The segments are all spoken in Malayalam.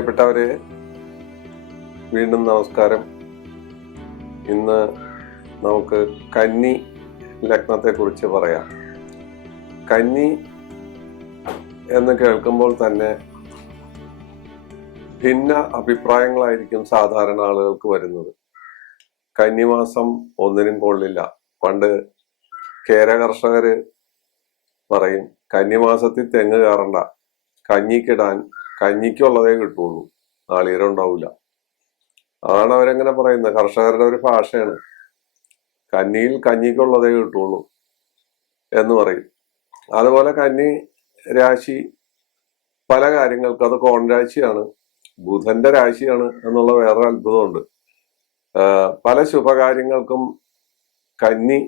പ്രിയപ്പെട്ടവരെ, വീണ്ടും നമസ്കാരം. ഇന്ന് നമുക്ക് കന്നി ലഗ്നത്തെ കുറിച്ച് പറയാം. കന്നി എന്ന് കേൾക്കുമ്പോൾ തന്നെ ഭിന്ന അഭിപ്രായങ്ങളായിരിക്കും സാധാരണ ആളുകൾക്ക് വരുന്നത്. കന്നിമാസം ഒന്നിനും കൊള്ളില്ല. പണ്ട് കേര കർഷകര് പറയും, കന്നിമാസത്തിൽ തെങ്ങ് കയറണ്ട, കഞ്ഞിക്കിടാൻ കഞ്ഞിക്കുള്ളതേ കിട്ടുള്ളൂ, നാളികേരം ഉണ്ടാവില്ല. അതാണ് അവരെങ്ങനെ പറയുന്നത്. കർഷകരുടെ ഒരു ഭാഷയാണ്. കന്നിയിൽ കഞ്ഞിക്കുള്ളതേ കിട്ടുള്ളൂ എന്ന് പറയും. അതുപോലെ കന്നി രാശി പല കാര്യങ്ങൾക്കും, അത് കോൺ രാശിയാണ്, ബുധന്റെ രാശിയാണ് എന്നുള്ള വേറൊരു അത്ഭുതമുണ്ട്. പല ശുഭകാര്യങ്ങൾക്കും കന്നി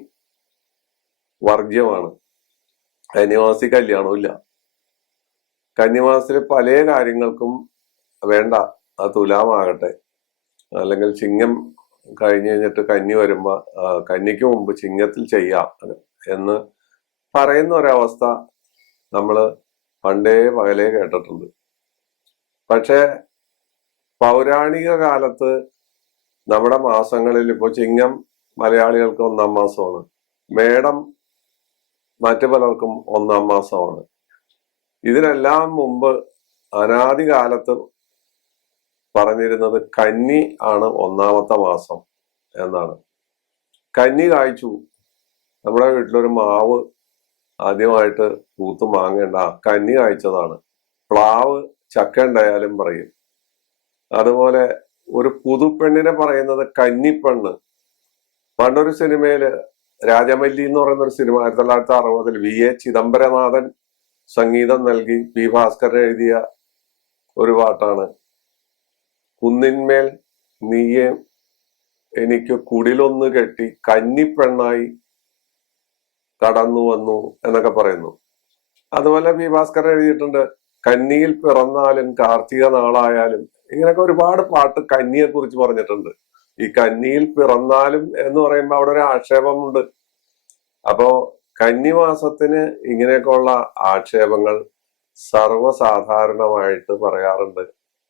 വർജ്യമാണ്. കന്നിമാസത്തിൽ കല്യാണമില്ല. കന്നിമാസത്തില് പല കാര്യങ്ങൾക്കും വേണ്ട, അത് തുലാമാകട്ടെ, അല്ലെങ്കിൽ ചിങ്ങം കഴിഞ്ഞ് കഴിഞ്ഞിട്ട് കന്നി വരുമ്പോ കന്നിക്ക് മുമ്പ് ചിങ്ങത്തിൽ ചെയ്യാം എന്ന് പറയുന്ന ഒരവസ്ഥ നമ്മള് പണ്ടേ പകലേ കേട്ടിട്ടുണ്ട്. പക്ഷെ പൗരാണിക കാലത്ത് നമ്മുടെ മാസങ്ങളിൽ ഇപ്പൊ ചിങ്ങം മലയാളികൾക്ക് 1-ാം മാസമാണ്, മേടം മറ്റു പലർക്കും 1-ാം മാസമാണ്. ഇതിനെല്ലാം മുമ്പ് അനാദി കാലത്ത് പറഞ്ഞിരുന്നത് കന്നി ആണ് 1-ാമത്തെ മാസം എന്നാണ്. കന്നി കായ്ച്ചു. നമ്മുടെ വീട്ടിലൊരു മാവ് ആദ്യമായിട്ട് പൂത്ത് മാങ്ങേണ്ട, കന്നി കായ്ച്ചതാണ്. പ്ലാവ് ചക്ക ഉണ്ടായാലും പറയും. അതുപോലെ ഒരു പുതുപ്പെണ്ണിനെ പറയുന്നത് കന്നിപ്പെണ്ണ്. പണ്ടൊരു സിനിമയില് രാജമല്ലി എന്ന് പറയുന്ന ഒരു സിനിമ 1960 VA ചിദംബരനാഥൻ സംഗീതം നൽകി പി ഭാസ്കരൻ എഴുതിയ ഒരു പാട്ടാണ്. കുന്നിന്മേൽ നീയെ എനിക്ക് കുടിലൊന്ന് കെട്ടി കന്നിപ്പെണ്ണായി കടന്നു വന്നു എന്നൊക്കെ പറയുന്നു. അതുപോലെ പി ഭാസ്കരൻ എഴുതിയിട്ടുണ്ട്, കന്നിയിൽ പിറന്നാലും കാർത്തിക നാളായാലും. ഇങ്ങനെയൊക്കെ ഒരുപാട് പാട്ട് കന്നിയെ കുറിച്ച് പറഞ്ഞിട്ടുണ്ട്. ഈ കന്നിയിൽ പിറന്നാലും എന്ന് പറയുമ്പോൾ അവിടെ ഒരു ആക്ഷേപമുണ്ട്. അപ്പോ കന്നിമാസത്തിന് ഇങ്ങനെയൊക്കെയുള്ള ആക്ഷേപങ്ങൾ സർവ്വസാധാരണമായിട്ട് പറയാറുണ്ട്.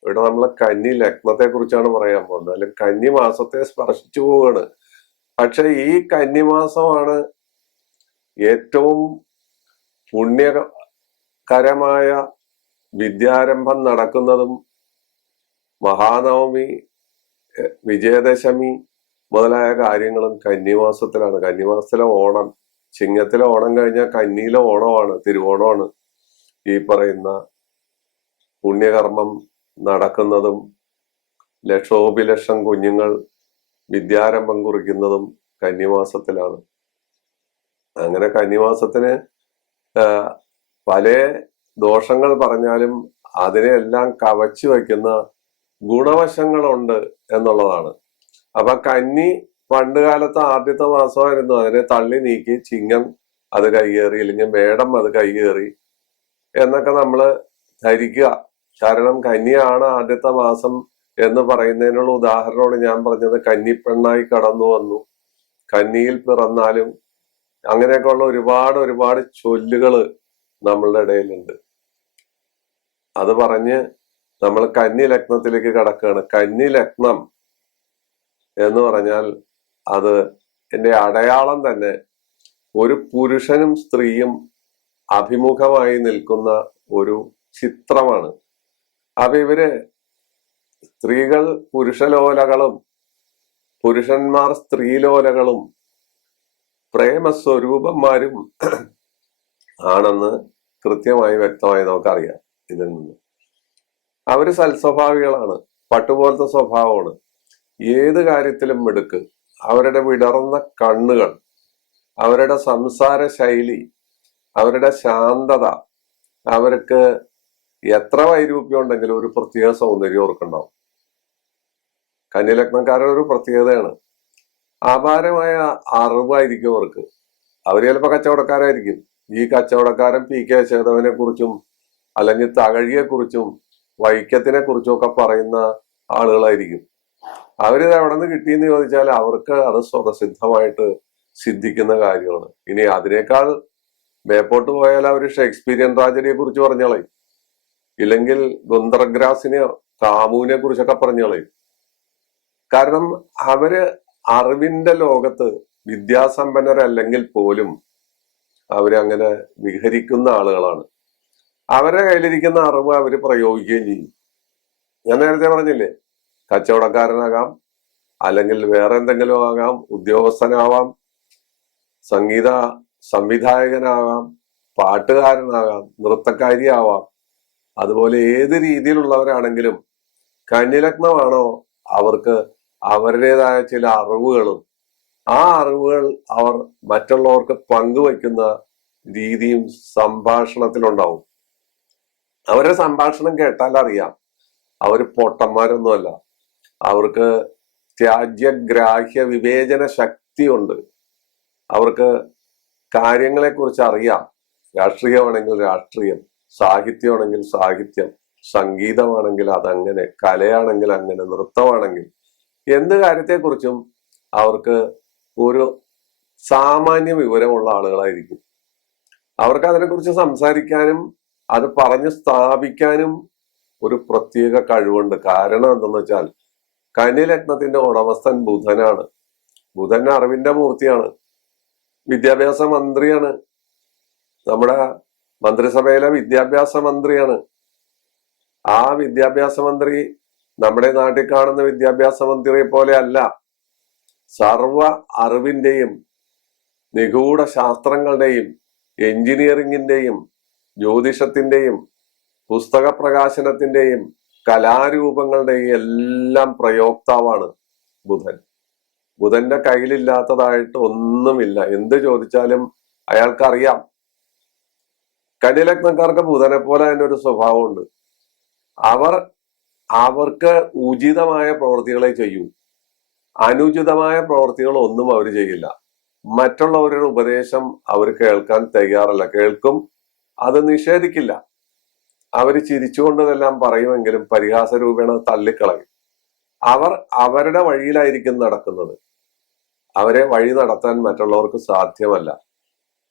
ഇവിടെ നമ്മൾ കന്നി ലഗ്നത്തെ കുറിച്ചാണ് പറയാൻ പോകുന്നത്, അല്ലെങ്കിൽ കന്നി മാസത്തെ സ്പർശിച്ചു പോവുകയാണ്. പക്ഷെ ഈ കന്നിമാസമാണ് ഏറ്റവും പുണ്യകരമായ വിദ്യാരംഭം നടക്കുന്നതും. മഹാനവമി, വിജയദശമി മുതലായ കാര്യങ്ങളും കന്നിമാസത്തിലാണ്. കന്നിമാസത്തിലെ ഓണം, ചിങ്ങത്തിലെ ഓണം കഴിഞ്ഞാൽ കന്നിയിലെ ഓണമാണ്, തിരുവോണമാണ്. ഈ പറയുന്ന പുണ്യകർമ്മം നടക്കുന്നതും ലക്ഷോപിലക്ഷം കുഞ്ഞുങ്ങൾ വിദ്യാരംഭം കുറിക്കുന്നതും കന്നിമാസത്തിലാണ്. അങ്ങനെ കന്നിമാസത്തിന് പല ദോഷങ്ങൾ പറഞ്ഞാലും അതിനെല്ലാം കവച്ചു വയ്ക്കുന്ന ഗുണവശങ്ങളുണ്ട് എന്നുള്ളതാണ്. അപ്പൊ കന്നി പണ്ട് കാലത്ത് ആദ്യത്തെ മാസമായിരുന്നു, അതിനെ തള്ളി നീക്കി ചിങ്ങം അത് കൈകേറി, അല്ലെങ്കിൽ മേടം അത് കൈകേറി എന്നൊക്കെ നമ്മള് ധരിക്കുക. കാരണം കന്നിയാണ് ആദ്യത്തെ മാസം എന്ന് പറയുന്നതിനുള്ള ഉദാഹരണമാണ് ഞാൻ പറഞ്ഞത്. കന്നിപ്പെണ്ണായി കടന്നു വന്നു, കന്നിയിൽ പിറന്നാലും, അങ്ങനെയൊക്കെയുള്ള ഒരുപാട് ചൊല്ലുകള് നമ്മളുടെ ഇടയിലുണ്ട്. അത് പറഞ്ഞ് നമ്മൾ കന്നി ലഗ്നത്തിലേക്ക് കടക്കുകയാണ്. കന്നി ലഗ്നം എന്ന് പറഞ്ഞാൽ അത് എന്റെ അടയാളം തന്നെ ഒരു പുരുഷനും സ്ത്രീയും അഭിമുഖമായി നിൽക്കുന്ന ഒരു ചിത്രമാണ്. അപ്പൊ ഇവര് സ്ത്രീകൾ പുരുഷലോലകളും പുരുഷന്മാർ സ്ത്രീലോലകളും പ്രേമസ്വരൂപന്മാരും ആണെന്ന് കൃത്യമായി വ്യക്തമായി നമുക്കറിയാം. ഇതിൽ നിന്ന് അവര് സൽസ്വഭാവികളാണ്, പട്ടുപോലത്തെ സ്വഭാവമാണ്, ഏത് കാര്യത്തിലും മിടുക്ക്. അവരുടെ വിടർന്ന കണ്ണുകൾ, അവരുടെ സംസാര ശൈലി, അവരുടെ ശാന്തത, അവർക്ക് എത്ര വൈരൂപ്യം ഉണ്ടെങ്കിലും ഒരു പ്രത്യേക സൗന്ദര്യം അവർക്കുണ്ടാവും. കന്യലഗ്നക്കാരുടെ ഒരു പ്രത്യേകതയാണ്. അപാരമായ അറിവായിരിക്കും അവർക്ക്. അവര് ചിലപ്പോ കച്ചവടക്കാരായിരിക്കും. ഈ കച്ചവടക്കാരൻ പി കെ ചേതവനെ കുറിച്ചും അല്ലെങ്കിൽ തകഴിയെ കുറിച്ചും വൈക്കത്തിനെ കുറിച്ചും ഒക്കെ പറയുന്ന ആളുകളായിരിക്കും. അവരിത് എവിടെ നിന്ന് കിട്ടിയെന്ന് ചോദിച്ചാൽ അവർക്ക് അത് സ്വതസിദ്ധമായിട്ട് സിദ്ധിക്കുന്ന കാര്യമാണ്. ഇനി അതിനേക്കാൾ മേപ്പോട്ട് പോയാൽ അവർ ഷേക്സ്പീരിയൻ ട്രാജഡിയെ കുറിച്ച് പറഞ്ഞോളെ, ഇല്ലെങ്കിൽ ഗുന്തർ ഗ്രാസിനെ കാമുവിനെ കുറിച്ചൊക്കെ പറഞ്ഞു കളയും. കാരണം അവര് അറിവിന്റെ ലോകത്ത് വിദ്യാസമ്പന്നരല്ലെങ്കിൽ പോലും അവരങ്ങനെ വിഹരിക്കുന്ന ആളുകളാണ്. അവരുടെ കയ്യിലിരിക്കുന്ന അറിവ് അവര് പ്രയോഗിക്കുകയും ചെയ്യും. ഞാൻ നേരത്തെ പറഞ്ഞില്ലേ, കച്ചവടക്കാരനാകാം, അല്ലെങ്കിൽ വേറെ എന്തെങ്കിലും ആകാം, ഉദ്യോഗസ്ഥനാവാം, സംഗീത സംവിധായകനാകാം, പാട്ടുകാരനാകാം, നൃത്തക്കാരിയാവാം. അതുപോലെ ഏത് രീതിയിലുള്ളവരാണെങ്കിലും കന്യലഗ്നമാണോ അവർക്ക് അവരുടേതായ ചില അറിവുകളും ആ അറിവുകൾ അവർ മറ്റുള്ളവർക്ക് പങ്കുവയ്ക്കുന്ന രീതിയും സംഭാഷണത്തിലുണ്ടാവും. അവരുടെ സംഭാഷണം കേട്ടാൽ അറിയാം അവര് പൊട്ടന്മാരൊന്നുമല്ല. അവർക്ക് ത്യാജ്യഗ്രാഹ്യ വിവേചന ശക്തിയുണ്ട്. അവർക്ക് കാര്യങ്ങളെ കുറിച്ച് അറിയാം. രാഷ്ട്രീയമാണെങ്കിൽ രാഷ്ട്രീയം, സാഹിത്യമാണെങ്കിൽ സാഹിത്യം, സംഗീതമാണെങ്കിൽ അതങ്ങനെ, കലയാണെങ്കിൽ അങ്ങനെ, നൃത്തമാണെങ്കിൽ എന്ത് കാര്യത്തെക്കുറിച്ചും അവർക്ക് ഒരു സാമാന്യ വിവരമുള്ള ആളുകളായിരിക്കും. അവർക്ക് അതിനെക്കുറിച്ച് സംസാരിക്കാനും അത് പറഞ്ഞ് സ്ഥാപിക്കാനും ഒരു പ്രത്യേക കഴിവുണ്ട്. കാരണം എന്തെന്ന് വെച്ചാൽ കന്യലഗ്നത്തിന്റെ ഉടമസ്ഥൻ ബുധനാണ്. ബുധൻ അറിവിന്റെ മൂർത്തിയാണ്, വിദ്യാഭ്യാസ മന്ത്രിയാണ്, നമ്മുടെ മന്ത്രിസഭയിലെ വിദ്യാഭ്യാസ മന്ത്രിയാണ്. ആ വിദ്യാഭ്യാസ മന്ത്രി നമ്മുടെ നാട്ടിൽ കാണുന്ന വിദ്യാഭ്യാസ മന്ത്രിയെ പോലെ അല്ല. സർവ അറിവിന്റെയും നിഗൂഢ ശാസ്ത്രങ്ങളുടെയും എഞ്ചിനീയറിംഗിന്റെയും ജ്യോതിഷത്തിന്റെയും പുസ്തക പ്രകാശനത്തിന്റെയും കലാരൂപങ്ങളുടെയും എല്ലാം പ്രയോക്താവാണ് ബുധൻ. ബുധന്റെ കയ്യിലില്ലാത്തതായിട്ട് ഒന്നുമില്ല. എന്ത് ചോദിച്ചാലും അയാൾക്കറിയാം. കന്യലഗ്നക്കാർക്ക് ബുധനെ പോലെ തന്നെ ഒരു സ്വഭാവമുണ്ട്. അവർക്ക് ഉചിതമായ പ്രവൃത്തികളെ ചെയ്യൂ. അനുചിതമായ പ്രവൃത്തികൾ ഒന്നും അവർ ചെയ്യില്ല. മറ്റുള്ളവരുടെ ഉപദേശം അവർ കേൾക്കാൻ തയ്യാറല്ല. കേൾക്കും, അത് നിഷേധിക്കില്ല. അവർ ചിരിച്ചുകൊണ്ടതെല്ലാം പറയുമെങ്കിലും പരിഹാസ രൂപേണ തള്ളിക്കളയും. അവർ അവരുടെ വഴിയിലായിരിക്കും നടക്കുന്നത്. അവരെ വഴി നടത്താൻ മറ്റുള്ളവർക്ക് സാധ്യമല്ല.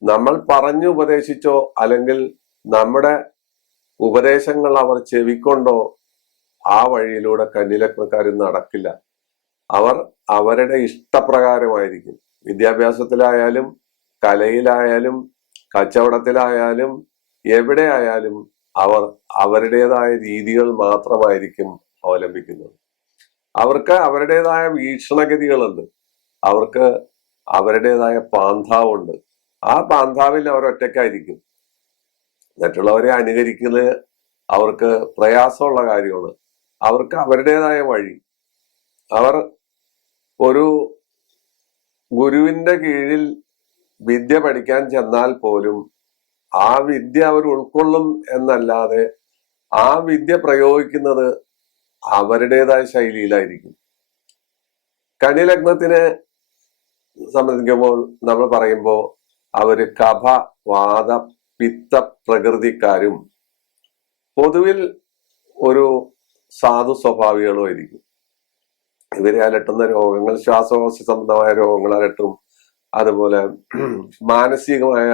നമ്മൾ പറഞ്ഞു ഉപദേശിച്ചോ അല്ലെങ്കിൽ നമ്മുടെ ഉപദേശങ്ങൾ അവർ ചെവിക്കൊണ്ടോ ആ വഴിയിലൂടെ കന്യലഗ്നക്കാർ നടക്കില്ല. അവർ അവരുടെ ഇഷ്ടപ്രകാരമായിരിക്കും. വിദ്യാഭ്യാസത്തിലായാലും കലയിലായാലും കച്ചവടത്തിലായാലും എവിടെ ആയാലും അവർ അവരുടേതായ രീതികൾ മാത്രമായിരിക്കും അവലംബിക്കുന്നത്. അവർക്ക് അവരുടേതായ വീക്ഷണഗതികളുണ്ട്. അവർക്ക് അവരുടേതായ പാന്താവുണ്ട്. ആ പാന്താവിൽ അവർ ഒറ്റയ്ക്കായിരിക്കും. മറ്റുള്ളവരെ അനുകരിക്കുന്നത് അവർക്ക് പ്രയാസമുള്ള കാര്യമാണ്. അവർക്ക് അവരുടേതായ വഴി. അവർ ഒരു ഗുരുവിന്റെ കീഴിൽ വിദ്യ പഠിക്കാൻ ചെന്നാൽ പോലും ആ വിദ്യ അവർ ഉൾക്കൊള്ളും എന്നല്ലാതെ ആ വിദ്യ പ്രയോഗിക്കുന്നത് അവരുടേതായ ശൈലിയിലായിരിക്കും. കന്യലഗ്നത്തിനെ സംബന്ധിക്കുമ്പോൾ നമ്മൾ പറയുമ്പോൾ അവര് കഫ വാത പിത്ത പ്രകൃതിക്കാരും പൊതുവിൽ ഒരു സാധു സ്വഭാവികളും ആയിരിക്കും. ഇവരെ അലട്ടുന്ന രോഗങ്ങൾ ശ്വാസകോശ സംബന്ധമായ രോഗങ്ങൾ അലട്ടും. അതുപോലെ മാനസികമായ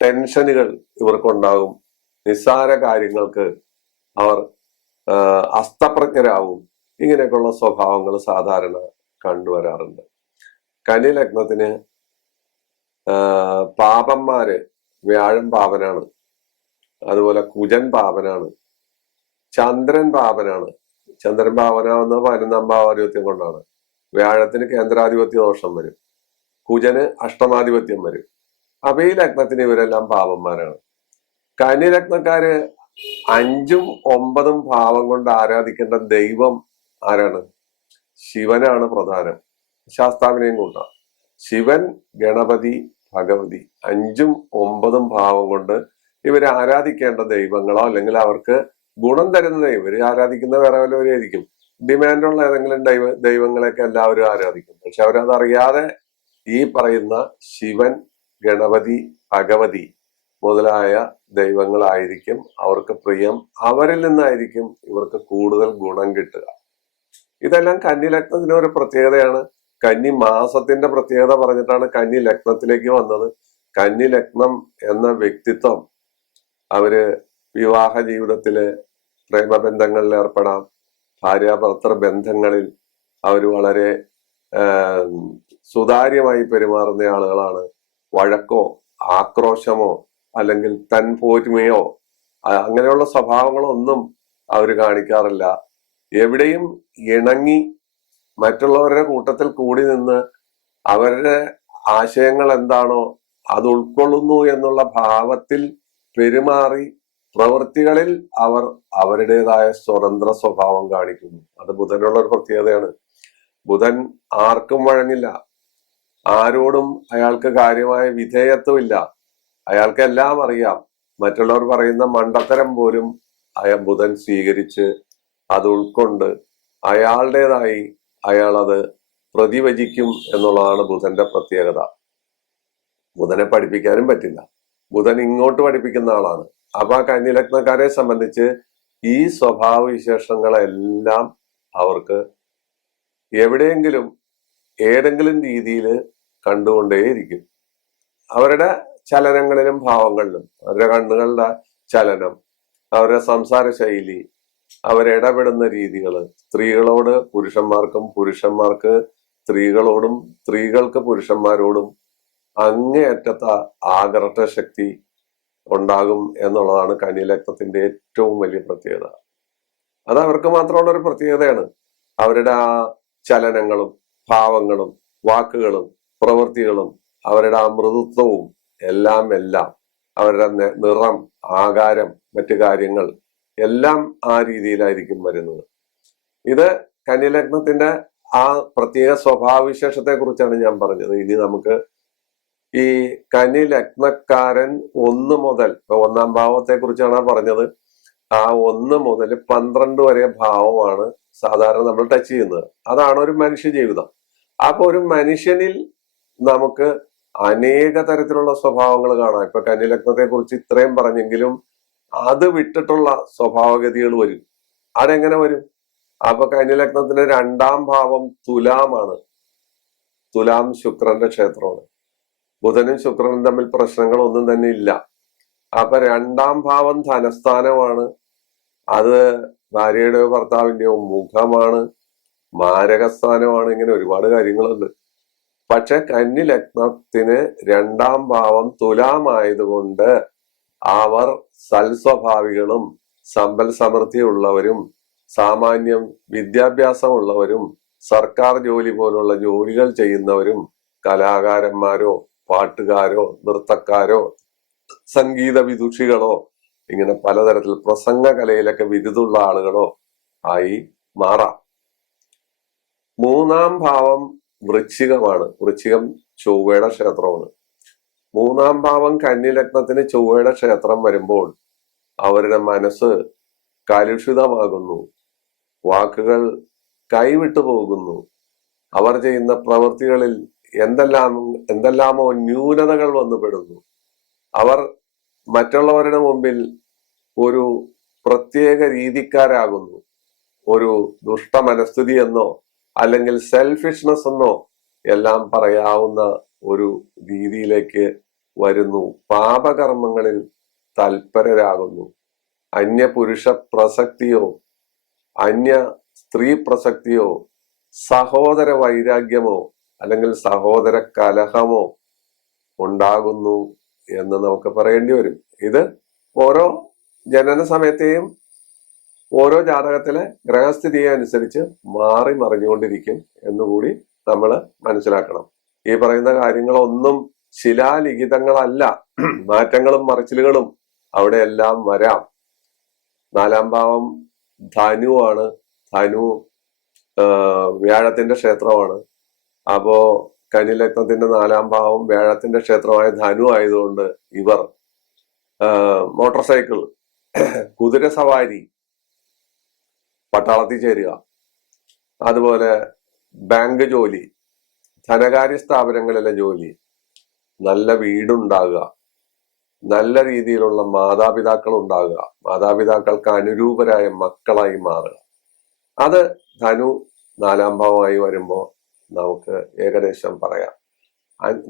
ടെൻഷനുകൾ ഇവർക്കുണ്ടാകും. നിസ്സാര കാര്യങ്ങൾക്ക് അവർ അസ്തപ്രജ്ഞരാകും. ഇങ്ങനെയൊക്കെയുള്ള സ്വഭാവങ്ങൾ സാധാരണ കണ്ടുവരാറുണ്ട്. കന്യലഗ്നത്തിന് പാപന്മാര് വ്യാഴം പാപനാണ്, അതുപോലെ കുജൻ പാപനാണ്, ചന്ദ്രൻ പാപനാണ്. ചന്ദ്രൻ പാപനാവുന്നത് 11 ഭാവാധിപത്യം കൊണ്ടാണ്. വ്യാഴത്തിന് കേന്ദ്രാധിപത്യ ദോഷം വരും, കുജന് അഷ്ടമാധിപത്യം വരും. അപ്പൊ ഈ ലഗ്നത്തിന് ഇവരെല്ലാം പാപന്മാരാണ്. കന്യലഗ്നക്കാര് 5ഉം 9ഉം ഭാവം കൊണ്ട് ആരാധിക്കേണ്ട ദൈവം ആരാണ്? ശിവനാണ് പ്രധാനം. ശാസ്താവിനെയും കൂട്ടാം. ശിവൻ, ഗണപതി, ഭഗവതി 5ഉം 9ഉം ഭാവം കൊണ്ട് ഇവരെ ആരാധിക്കേണ്ട ദൈവങ്ങളോ അല്ലെങ്കിൽ അവർക്ക് ഗുണം തരുന്ന ദൈവം. ഇവര് ആരാധിക്കുന്ന വേറെ വല്ലവരായിരിക്കും. ഡിമാൻഡുള്ള ഏതെങ്കിലും ദൈവങ്ങളെയൊക്കെ എല്ലാവരും ആരാധിക്കും. പക്ഷെ അവരതറിയാതെ ഈ പറയുന്ന ശിവൻ, ഗണപതി, ഭഗവതി മുതലായ ദൈവങ്ങളായിരിക്കും അവർക്ക് പ്രിയം. അവരിൽ നിന്നായിരിക്കും ഇവർക്ക് കൂടുതൽ ഗുണം കിട്ടുക. ഇതെല്ലാം കന്യലഗ്നത്തിന്റെ ഒരു പ്രത്യേകതയാണ്. കന്നി മാസത്തിന്റെ പ്രത്യേകത പറഞ്ഞിട്ടാണ് കന്നി ലഗ്നത്തിലേക്ക് വന്നത്. കന്നി ലഗ്നം എന്ന വ്യക്തിത്വം അവര് വിവാഹ ജീവിതത്തില് പ്രേമബന്ധങ്ങളിൽ ഏർപ്പെടാം, ഭാര്യാഭർത്തൃ ബന്ധങ്ങളിൽ അവർ വളരെ സുതാര്യമായി പെരുമാറുന്ന ആളുകളാണ്. വഴക്കോ ആക്രോശമോ അല്ലെങ്കിൽ തൻപോരിമയോ അങ്ങനെയുള്ള സ്വഭാവങ്ങളൊന്നും അവർ കാണിക്കാറില്ല. എവിടെയും ഇണങ്ങി മറ്റുള്ളവരുടെ കൂട്ടത്തിൽ കൂടി നിന്ന് അവരുടെ ആശയങ്ങൾ എന്താണോ അത് ഉൾക്കൊള്ളുന്നു എന്നുള്ള ഭാവത്തിൽ പെരുമാറി പ്രവൃത്തികളിൽ അവർ അവരുടേതായ സ്വതന്ത്ര സ്വഭാവം കാണിക്കുന്നു. അത് ബുധനുള്ള ഒരു പ്രത്യേകതയാണ്. ബുധൻ ആർക്കും വഴങ്ങില്ല, ആരോടും അയാൾക്ക് കാര്യമായ വിധേയത്വമില്ല. അയാൾക്ക് എല്ലാം അറിയാം. മറ്റുള്ളവർ പറയുന്ന മണ്ടത്തരം പോലും ബുധൻ സ്വീകരിച്ച് അത് ഉൾക്കൊണ്ട് അയാളുടേതായി അയാൾ അത് പ്രതിവചിക്കും എന്നുള്ളതാണ് ബുധന്റെ പ്രത്യേകത. ബുധനെ പഠിപ്പിക്കാനും പറ്റില്ല. ബുധൻ ഇങ്ങോട്ട് പഠിപ്പിക്കുന്ന ആളാണ്. അപ്പൊ ആ കന്നി സംബന്ധിച്ച് ഈ സ്വഭാവ വിശേഷങ്ങളെല്ലാം അവർക്ക് എവിടെയെങ്കിലും ഏതെങ്കിലും രീതിയിൽ കണ്ടുകൊണ്ടേയിരിക്കും. അവരുടെ ചലനങ്ങളിലും ഭാവങ്ങളിലും, അവരുടെ കണ്ണുകളുടെ ചലനം, അവരുടെ സംസാര ശൈലി, അവരിടപെടുന്ന രീതികള്, സ്ത്രീകളോട് പുരുഷന്മാർക്കും പുരുഷന്മാർക്ക് സ്ത്രീകളോടും സ്ത്രീകൾക്ക് പുരുഷന്മാരോടും അങ്ങേയറ്റത്ത ആകർഷണ ശക്തി ഉണ്ടാകും എന്നുള്ളതാണ് കന്നി ഏറ്റവും വലിയ പ്രത്യേകത. അത് അവർക്ക് മാത്രമുള്ള ഒരു പ്രത്യേകതയാണ്. അവരുടെ ആ ചലനങ്ങളും ഭാവങ്ങളും വാക്കുകളും പ്രവൃത്തികളും അവരുടെ ആ മൃദുത്വവും എല്ലാം അവരുടെ നിറം, ആകാരം, മറ്റു കാര്യങ്ങൾ എല്ലാം ആ രീതിയിലായിരിക്കും വരുന്നത്. ഇത് കന്നി ആ പ്രത്യേക സ്വഭാവവിശേഷത്തെ കുറിച്ചാണ് ഞാൻ പറഞ്ഞത്. ഇനി നമുക്ക് ഈ കന്നി 1 മുതൽ, ഒന്നാം ഭാവത്തെ കുറിച്ചാണ് പറഞ്ഞത്, ആ 1 മുതൽ 12 വരെ ഭാവമാണ് സാധാരണ നമ്മൾ ടച്ച് ചെയ്യുന്നത്. അതാണ് ഒരു മനുഷ്യ ജീവിതം. അപ്പൊ ഒരു മനുഷ്യനിൽ നമുക്ക് അനേക തരത്തിലുള്ള സ്വഭാവങ്ങൾ കാണാം. ഇപ്പൊ കന്നി കുറിച്ച് ഇത്രയും പറഞ്ഞെങ്കിലും അത് വിട്ടിട്ടുള്ള സ്വഭാവഗതികൾ വരും. അതെങ്ങനെ വരും? അപ്പൊ കന്നി 2ാം ഭാവം തുലാമാണ്. തുലാം ശുക്രന്റെ ക്ഷേത്രമാണ്. ബുധനും ശുക്രനും തമ്മിൽ പ്രശ്നങ്ങളൊന്നും തന്നെ ഇല്ല. അപ്പൊ 2ാം ഭാവം ധനസ്ഥാനമാണ്. അത് ഭാര്യയുടെയോ ഭർത്താവിന്റെയോ മുഖമാണ്, മാരകസ്ഥാനമാണ്. ഇങ്ങനെ ഒരുപാട് കാര്യങ്ങളുണ്ട്. പക്ഷെ കന്നി 2ാം ഭാവം തുലാമായതുകൊണ്ട് അവർ സൽസ്വഭാവികളും സമ്പൽ സമൃദ്ധിയുള്ളവരും സാമാന്യം വിദ്യാഭ്യാസമുള്ളവരും സർക്കാർ ജോലി പോലുള്ള ജോലികൾ ചെയ്യുന്നവരും കലാകാരന്മാരോ പാട്ടുകാരോ നൃത്തക്കാരോ സംഗീത വിദുഷികളോ ഇങ്ങനെ പലതരത്തിൽ പ്രസംഗ കലയിലൊക്കെ വിരുതുള്ള ആളുകളോ ആയി മാറാം. 3ാം ഭാവം വൃശ്ചികമാണ്. വൃശ്ചികം ചൊവ്വയുടെ ക്ഷേത്രമാണ്. 3ാം ഭാവം കന്നി ചൊവ്വയുടെ ക്ഷേത്രം വരുമ്പോൾ അവരുടെ മനസ്സ് കലുഷിതമാകുന്നു, വാക്കുകൾ കൈവിട്ടു പോകുന്നു, അവർ ചെയ്യുന്ന പ്രവൃത്തികളിൽ എന്തെല്ലാമോ ന്യൂനതകൾ വന്നുപെടുന്നു. അവർ മറ്റുള്ളവരുടെ മുമ്പിൽ ഒരു പ്രത്യേക രീതിക്കാരാകുന്നു. ഒരു ദുഷ്ട മനസ്ഥിതി എന്നോ അല്ലെങ്കിൽ സെൽഫിഷ്നെസ് എന്നോ എല്ലാം പറയാവുന്ന ഒരു രീതിയിലേക്ക് വരുന്നു. പാപകർമ്മങ്ങളിൽ തൽപരരാകുന്നു. അന്യ പുരുഷ പ്രസക്തിയോ അന്യ സ്ത്രീ പ്രസക്തിയോ സഹോദര വൈരാഗ്യമോ അല്ലെങ്കിൽ സഹോദര കലഹമോ ഉണ്ടാകുന്നു എന്ന് നമുക്ക് പറയേണ്ടി വരും. ഇത് ഓരോ ജനന സമയത്തെയും ഓരോ ജാതകത്തിലെ ഗ്രഹസ്ഥിതിയെ അനുസരിച്ച് മാറി മറിഞ്ഞുകൊണ്ടിരിക്കും എന്നുകൂടി നമ്മൾ മനസ്സിലാക്കണം. ഈ പറയുന്ന കാര്യങ്ങളൊന്നും ശിലാലിഖിതങ്ങളല്ല. മാറ്റങ്ങളും മറിച്ചിലുകളും അവിടെ എല്ലാം വരാം. 4ാം ഭാവം ധനുവാണ്. ധനു വ്യാഴത്തിന്റെ ക്ഷേത്രമാണ്. അപ്പോ കന്നി 4ാം ഭാവം വ്യാഴത്തിന്റെ ക്ഷേത്രമായ ധനു ആയതുകൊണ്ട് ഇവർ മോട്ടോർ സൈക്കിൾ, കുതിര സവാരി, പട്ടാളത്തിൽ ചേരുക, അതുപോലെ ബാങ്ക് ജോലി, ധനകാര്യ സ്ഥാപനങ്ങളിലെ ജോലി, നല്ല വീടുണ്ടാകുക, നല്ല രീതിയിലുള്ള മാതാപിതാക്കൾ ഉണ്ടാകുക, മാതാപിതാക്കൾക്ക് അനുരൂപരായ മക്കളായി മാറുക. അത് ധനു 4ാം ഭാവമായി വരുമ്പോൾ നമുക്ക് ഏകദേശം പറയാം.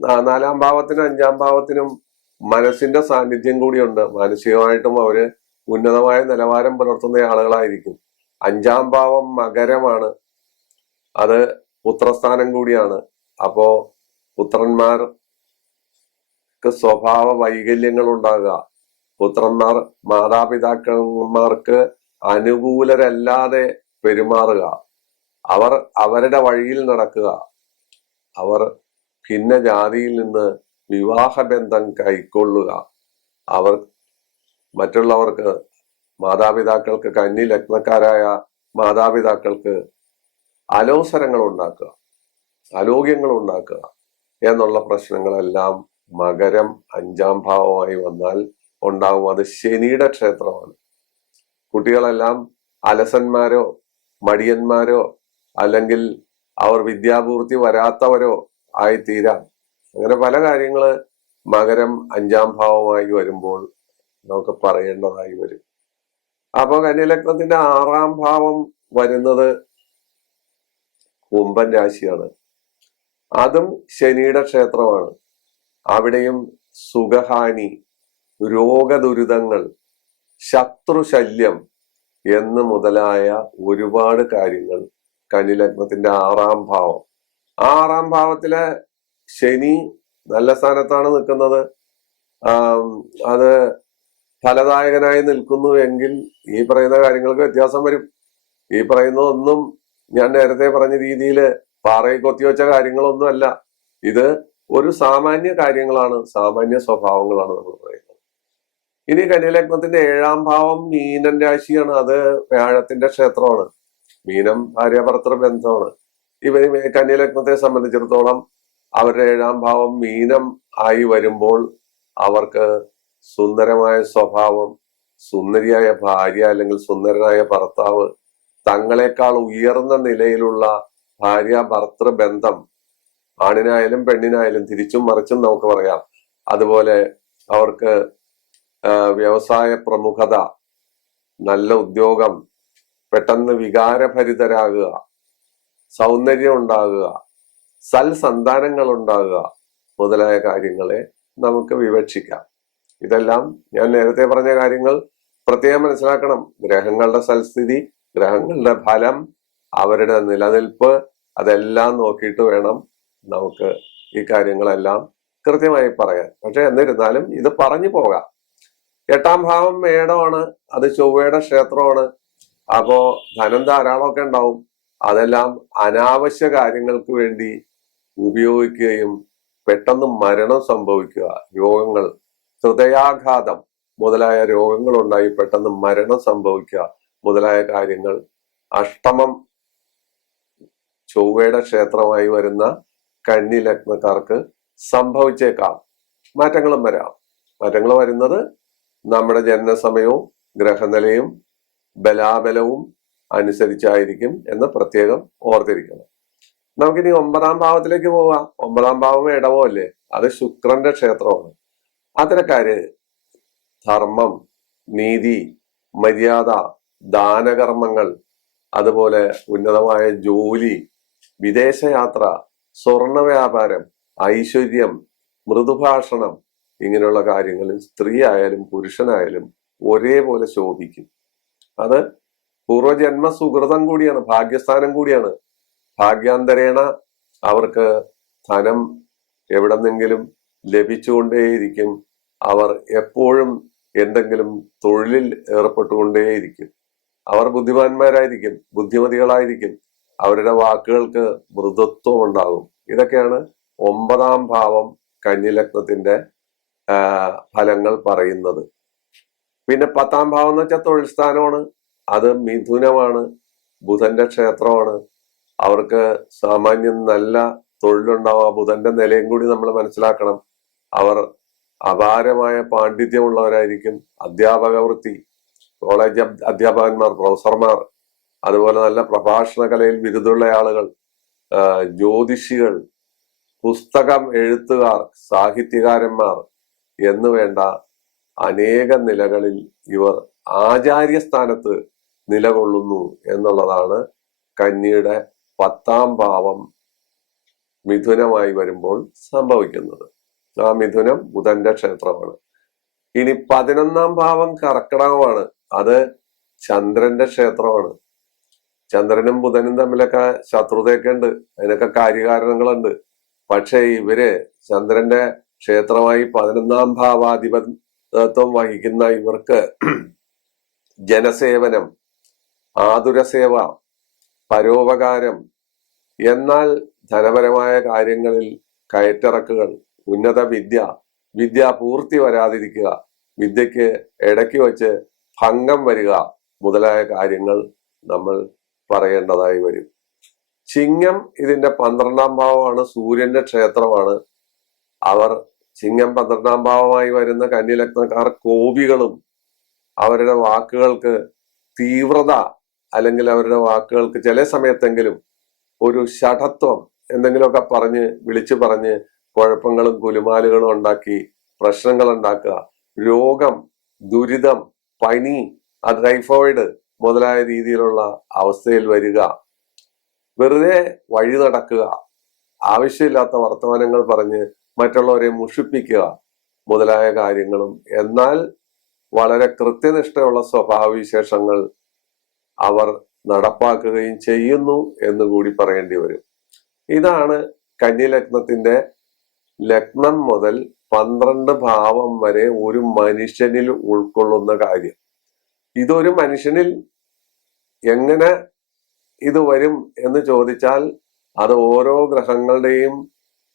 4ാം ഭാവത്തിനും 5ാം ഭാവത്തിനും മനസ്സിന്റെ സാന്നിധ്യം കൂടിയുണ്ട്. മാനസികമായിട്ടും അവര് ഉന്നതമായ നിലവാരം പുലർത്തുന്ന ആളുകളായിരിക്കും. 5-ാം ഭാവം മകരമാണ്, അത് പുത്രസ്ഥാനം കൂടിയാണ്. അപ്പോ പുത്രന്മാർക്ക് സ്വഭാവ വൈകല്യങ്ങൾ ഉണ്ടാകുക, പുത്രന്മാർ മാതാപിതാക്കന്മാർക്ക് അനുകൂലരല്ലാതെ പെരുമാറുക, അവർ അവരുടെ വഴിയിൽ നടക്കുക, അവർ ഭിന്ന ജാതിയിൽ നിന്ന് വിവാഹബന്ധം കൈക്കൊള്ളുക, അവർ മറ്റുള്ളവർക്ക് മാതാപിതാക്കൾക്ക് കന്നി ലഗ്നക്കാരായ മാതാപിതാക്കൾക്ക് അലോസരങ്ങൾ ഉണ്ടാക്കുക, അലോഗ്യങ്ങൾ ഉണ്ടാക്കുക എന്നുള്ള പ്രശ്നങ്ങളെല്ലാം മകരം 5-ാം ഭാവമായി വന്നാൽ ഉണ്ടാവും. അത് ശനിയുടെ ക്ഷേത്രമാണ്. കുട്ടികളെല്ലാം അലസന്മാരോ മടിയന്മാരോ അല്ലെങ്കിൽ അവർ വിദ്യാപൂർത്തി വരാത്തവരോ ആയിത്തീരാം. അങ്ങനെ പല കാര്യങ്ങള് മകരം 5-ാം ഭാവമായി വരുമ്പോൾ നമുക്ക് പറയേണ്ടതായി വരും. അപ്പൊ കന്യലഗ്നത്തിന്റെ 6-ാം ഭാവം വരുന്നത് കുംഭൻ രാശിയാണ്. അതും ശനിയുടെ ക്ഷേത്രമാണ്. അവിടെയും സുഖഹാനി, രോഗദുരിതങ്ങൾ, ശത്രുശല്യം എന്ന് മുതലായ ഒരുപാട് കാര്യങ്ങൾ കന്യലഗ്നത്തിന്റെ 6-ാം ഭാവം. ആ 6-ാം ഭാവത്തിലെ ശനി നല്ല സ്ഥാനത്താണ് നിൽക്കുന്നത്. അത് ഫലദായകനായി നിൽക്കുന്നു എങ്കിൽ ഈ പറയുന്ന കാര്യങ്ങൾക്ക് വ്യത്യാസം വരും. ഈ പറയുന്നതൊന്നും ഞാൻ നേരത്തെ പറഞ്ഞ രീതിയിൽ പാറയിൽ കൊത്തിവെച്ച കാര്യങ്ങളൊന്നുമല്ല. ഇത് ഒരു സാമാന്യ കാര്യങ്ങളാണ്, സാമാന്യ സ്വഭാവങ്ങളാണ് നമ്മൾ പറയുന്നത്. ഇനി കന്യലഗ്നത്തിന്റെ 7-ാം ഭാവം മീനൻ രാശിയാണ്. അത് വ്യാഴത്തിന്റെ ക്ഷേത്രമാണ്. മീനം ഭാര്യാഭർത്തൃ ബന്ധമാണ്. ഇവര് കന്യലഗ്നത്തെ സംബന്ധിച്ചിടത്തോളം അവരുടെ 7-ാം ഭാവം മീനം ആയി വരുമ്പോൾ അവർക്ക് സുന്ദരമായ സ്വഭാവം, സുന്ദരിയായ ഭാര്യ അല്ലെങ്കിൽ സുന്ദരനായ ഭർത്താവ്, തങ്ങളെക്കാൾ ഉയർന്ന നിലയിലുള്ള ഭാര്യ ഭർത്തൃ ബന്ധം, ആണിനായാലും പെണ്ണിനായാലും തിരിച്ചും മറിച്ചും നമുക്ക് പറയാം. അതുപോലെ അവർക്ക് വ്യവസായ പ്രമുഖത, നല്ല ഉദ്യോഗം, പെട്ടെന്ന് വികാരഭരിതരാകുക, സൗന്ദര്യം ഉണ്ടാകുക, സൽസന്താനങ്ങൾ ഉണ്ടാകുക മുതലായ കാര്യങ്ങളെ നമുക്ക് വിവക്ഷിക്കാം. ഇതെല്ലാം ഞാൻ നേരത്തെ പറഞ്ഞ കാര്യങ്ങൾ പ്രത്യേകം മനസ്സിലാക്കണം. ഗ്രഹങ്ങളുടെ സൽസ്ഥിതി, ഗ്രഹങ്ങളുടെ ഫലം, അവരുടെ നിലനിൽപ്പ്, അതെല്ലാം നോക്കിയിട്ട് വേണം നമുക്ക് ഈ കാര്യങ്ങളെല്ലാം കൃത്യമായി പറയാൻ. പക്ഷെ എന്നിരുന്നാലും ഇത് പറഞ്ഞു പോകാം. 8-ാം ഭാവം മേടമാണ്, അത് ചൊവ്വയുടെ ക്ഷേത്രമാണ്. അപ്പോ ധനം ധാരാളമൊക്കെ ഉണ്ടാവും. അതെല്ലാം അനാവശ്യ കാര്യങ്ങൾക്ക് വേണ്ടി ഉപയോഗിക്കുകയും പെട്ടെന്ന് മരണം സംഭവിക്കുക, രോഗങ്ങൾ, ഹൃദയാഘാതം മുതലായ രോഗങ്ങൾ ഉണ്ടായി പെട്ടെന്ന് മരണം സംഭവിക്കുക മുതലായ കാര്യങ്ങൾ അഷ്ടമം ചൊവ്വയുടെ ക്ഷേത്രമായി വരുന്ന കന്നി ലഗ്നക്കാർക്ക് സംഭവിച്ചേക്കാം. മാറ്റങ്ങളും വരാം. മാറ്റങ്ങൾ വരുന്നത് നമ്മുടെ ജനനസമയവും ഗ്രഹനിലയും ബലാബലവും അനുസരിച്ചായിരിക്കും എന്ന് പ്രത്യേകം ഓർത്തിരിക്കണം. നമുക്കിനി 9-ാം ഭാവത്തിലേക്ക് പോവാം. 9-ാം ഭാവം ഇടവോ അല്ലേ, അത് ശുക്രന്റെ ക്ഷേത്രമാണ്. അത്തരക്കാര് ധർമ്മം, നീതി, മര്യാദ, ദാനകർമ്മങ്ങൾ, അതുപോലെ ഉന്നതമായ ജോലി, വിദേശയാത്ര, സ്വർണ വ്യാപാരം, ഐശ്വര്യം, മൃദുഭാഷണം, ഇങ്ങനെയുള്ള കാര്യങ്ങളിൽ സ്ത്രീ ആയാലും പുരുഷനായാലും ഒരേപോലെ ശോഭിക്കും. അത് പൂർവജന്മ സുഹൃതം കൂടിയാണ്, ഭാഗ്യസ്ഥാനം കൂടിയാണ്. ഭാഗ്യാന്തരേണ അവർക്ക് ധനം എവിടെന്നെങ്കിലും ലഭിച്ചുകൊണ്ടേയിരിക്കും. അവർ എപ്പോഴും എന്തെങ്കിലും തൊഴിലിൽ ഏർപ്പെട്ടുകൊണ്ടേയിരിക്കും. അവർ ബുദ്ധിമാന്മാരായിരിക്കും, ബുദ്ധിമതികളായിരിക്കും. അവരുടെ വാക്കുകൾക്ക് മൃദുത്വം ഉണ്ടാകും. ഇതൊക്കെയാണ് 9-ാം ഭാവം കന്യലഗ്നത്തിന്റെ ഫലങ്ങൾ പറയുന്നത്. പിന്നെ 10-ാം ഭാവം എന്ന് വെച്ചാൽ തൊഴിൽ സ്ഥാനമാണ്. അത് മിഥുനമാണ്, ബുധന്റെ ക്ഷേത്രമാണ്. അവർക്ക് സാമാന്യം നല്ല തൊഴിലുണ്ടാവുക. ബുധന്റെ നിലയും കൂടി നമ്മൾ മനസ്സിലാക്കണം. അവർ അപാരമായ പാണ്ഡിത്യമുള്ളവരായിരിക്കും. അധ്യാപക വൃത്തി, കോളേജ് അധ്യാപകന്മാർ, പ്രൊഫസർമാർ, അതുപോലെ നല്ല പ്രഭാഷണ കലയിൽ ബിരുദമുള്ള ആളുകൾ, ജ്യോതിഷികൾ, പുസ്തകം എഴുത്തുകാർ, സാഹിത്യകാരന്മാർ എന്ന് വേണ്ട അനേക നിലകളിൽ ഇവർ ആചാര്യസ്ഥാനത്ത് നിലകൊള്ളുന്നു എന്നുള്ളതാണ് കന്നിയുടെ 10-ാം ഭാവം മിഥുനമായി വരുമ്പോൾ സംഭവിക്കുന്നത്. ആ മിഥുനം ബുധന്റെ ക്ഷേത്രമാണ്. ഇനി 11-ാം ഭാവം കർക്കിടകമാണ്. അത് ചന്ദ്രന്റെ ക്ഷേത്രമാണ്. ചന്ദ്രനും ബുധനും തമ്മിലൊക്കെ ശത്രുതയൊക്കെ ഉണ്ട്, അതിനൊക്കെ കാര്യകാരണങ്ങളുണ്ട്. പക്ഷെ ഇവര് ചന്ദ്രന്റെ ക്ഷേത്രമായി 11ാം ഭാവാധിപത്യം വഹിക്കുന്ന ഇവർക്ക് ജനസേവനം, ആതുരസേവ, പരോപകാരം, എന്നാൽ ധനപരമായ കാര്യങ്ങളിൽ കയറ്റിറക്കുകൾ, ഉന്നത വിദ്യ പൂർത്തി വരാതിരിക്കുക, വിദ്യക്ക് ഇടയ്ക്ക് വച്ച് ഭംഗം വരിക മുതലായ കാര്യങ്ങൾ നമ്മൾ പറയേണ്ടതായി വരും. ചിങ്ങം ഇതിന്റെ 12ാം ഭാവമാണ്, സൂര്യന്റെ ക്ഷേത്രമാണ്. അവർ ചിങ്ങം 12ാം ഭാവമായി വരുന്ന കന്യലഗ്നക്കാർ കോപികളും അവരുടെ വാക്കുകൾക്ക് തീവ്രത, അല്ലെങ്കിൽ അവരുടെ വാക്കുകൾക്ക് ചില സമയത്തെങ്കിലും ഒരു ഷഠത്വം, എന്തെങ്കിലുമൊക്കെ വിളിച്ചു പറഞ്ഞ് കുഴപ്പങ്ങളും കുലുമാലുകളും ഉണ്ടാക്കി പ്രശ്നങ്ങൾ ഉണ്ടാക്കുക, രോഗം, ദുരിതം, പനി, ടൈഫോയിഡ് മുതലായ രീതിയിലുള്ള അവസ്ഥയിൽ വരിക, വെറുതെ വഴി നടക്കുക, ആവശ്യമില്ലാത്ത വർത്തമാനങ്ങൾ പറഞ്ഞ് മറ്റുള്ളവരെ മുഷിപ്പിക്കുക മുതലായ കാര്യങ്ങളും, എന്നാൽ വളരെ കൃത്യനിഷ്ഠയുള്ള സ്വഭാവവിശേഷങ്ങൾ അവർ നടപ്പാക്കുകയും ചെയ്യുന്നു എന്ന് കൂടി പറയേണ്ടി വരും. ഇതാണ് കന്യലഗ്നത്തിന്റെ ലഗ്നം മുതൽ 12 ഭാവം വരെ ഒരു മനുഷ്യനിൽ ഉൾക്കൊള്ളുന്ന കാര്യം. ഇതൊരു മനുഷ്യനിൽ എങ്ങനെ ഇത് വരും എന്ന് ചോദിച്ചാൽ അത് ഓരോ ഗ്രഹങ്ങളുടെയും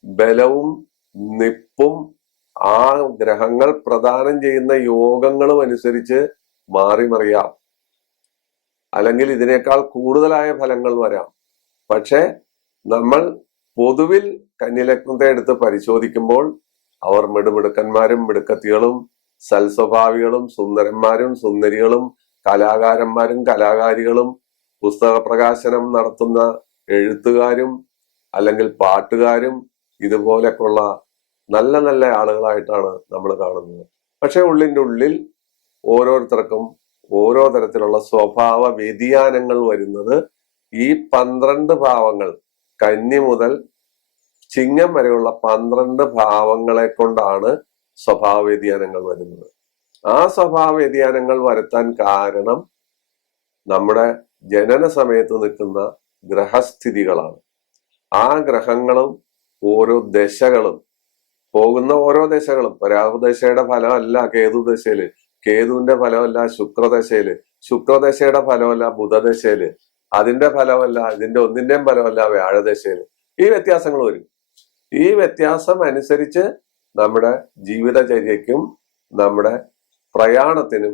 ബലവും നിപ്പും ആ ഗ്രഹങ്ങൾ പ്രദാനം ചെയ്യുന്ന യോഗങ്ങളും അനുസരിച്ച് മാറി മറിയാം, അല്ലെങ്കിൽ ഇതിനേക്കാൾ കൂടുതലായ ഫലങ്ങൾ വരാം. പക്ഷെ നമ്മൾ പൊതുവിൽ കന്യലഗ്നത്തെ എടുത്ത് പരിശോധിക്കുമ്പോൾ അവർ മിടുമിടുക്കന്മാരും മിടുക്കത്തികളും സൽസ്വഭാവികളും സുന്ദരന്മാരും സുന്ദരികളും കലാകാരന്മാരും കലാകാരികളും പുസ്തക പ്രകാശനം നടത്തുന്ന എഴുത്തുകാരും അല്ലെങ്കിൽ പാട്ടുകാരും ഇതുപോലെയൊക്കെയുള്ള നല്ല നല്ല ആളുകളായിട്ടാണ് നമ്മൾ കാണുന്നത്. പക്ഷെ ഉള്ളിൻ്റെ ഉള്ളിൽ ഓരോരുത്തർക്കും ഓരോ തരത്തിലുള്ള സ്വഭാവ വ്യതിയാനങ്ങൾ വരുന്നത് ഈ 12 ഭാവങ്ങൾ, കന്നി മുതൽ ചിങ്ങം വരെയുള്ള 12 ഭാവങ്ങളെ കൊണ്ടാണ് സ്വഭാവ വ്യതിയാനങ്ങൾ വരുന്നത്. ആ സ്വഭാവ വ്യതിയാനങ്ങൾ വരുത്താൻ കാരണം നമ്മുടെ ജനന സമയത്ത് നിൽക്കുന്ന ഗ്രഹസ്ഥിതികളാണ്. ആ ഗ്രഹങ്ങളും ഓരോ ദശകളും പോകുന്ന ഓരോ ദശകളും, രാഹുദശയുടെ ഫലമല്ല കേതുദശയില്, കേതുവിന്റെ ഫലമല്ല ശുക്രദശയില്, ശുക്രദശയുടെ ഫലമല്ല ബുധദശയില്, അതിന്റെ ഫലമല്ല ഇതിന്റെ ഒന്നിന്റെയും ഫലമല്ല വ്യാഴദശയില്. ഈ വ്യത്യാസങ്ങൾ വരും. ഈ വ്യത്യാസം അനുസരിച്ച് നമ്മുടെ ജീവിതചര്യയ്ക്കും നമ്മുടെ പ്രയാണത്തിനും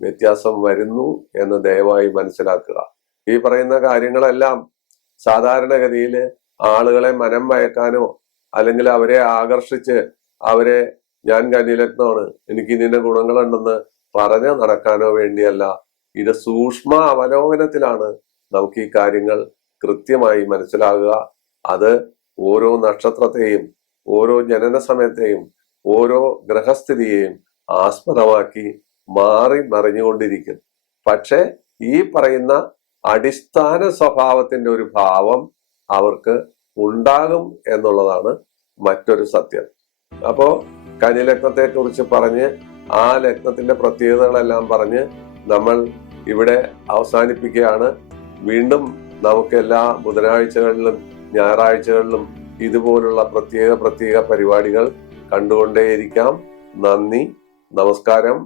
വ്യത്യാസം വരുന്നു എന്ന് ദയവായി മനസ്സിലാക്കുക. ഈ പറയുന്ന കാര്യങ്ങളെല്ലാം സാധാരണഗതിയിൽ ആളുകളെ മനം മയക്കാനോ അല്ലെങ്കിൽ അവരെ ആകർഷിച്ച് അവരെ ഞാൻ കന്യലഗ്നമാണ്, എനിക്ക് ഇന്ന ഗുണങ്ങളുണ്ടെന്ന് പറഞ്ഞ് നടക്കാനോ വേണ്ടിയല്ല. ഇത് സൂക്ഷ്മ അവലോകനത്തിലാണ് നമുക്ക് ഈ കാര്യങ്ങൾ കൃത്യമായി മനസ്സിലാകുക. അത് ഓരോ നക്ഷത്രത്തെയും ഓരോ ജനന സമയത്തെയും ഓരോ ഗ്രഹസ്ഥിതിയെയും ആസ്പദമാക്കി മാറി മറിഞ്ഞുകൊണ്ടിരിക്കും. പക്ഷെ ഈ പറയുന്ന അടിസ്ഥാന സ്വഭാവത്തിന്റെ ഒരു ഭാവം അവർക്ക് ഉണ്ടാകും എന്നുള്ളതാണ് മറ്റൊരു സത്യം. അപ്പോ കന്യലഗ്നത്തെ കുറിച്ച് പറഞ്ഞ് ആ ലഗ്നത്തിന്റെ പ്രത്യേകതകളെല്ലാം പറഞ്ഞ് നമ്മൾ ഇവിടെ അവസാനിപ്പിക്കുകയാണ്. വീണ്ടും നമുക്ക് എല്ലാ ബുധനാഴ്ചകളിലും ഞായറാഴ്ചകളിലും ഇതുപോലുള്ള പ്രത്യേക പരിപാടികൾ കണ്ടുകൊണ്ടേയിരിക്കാം. നന്ദി, നമസ്കാരം.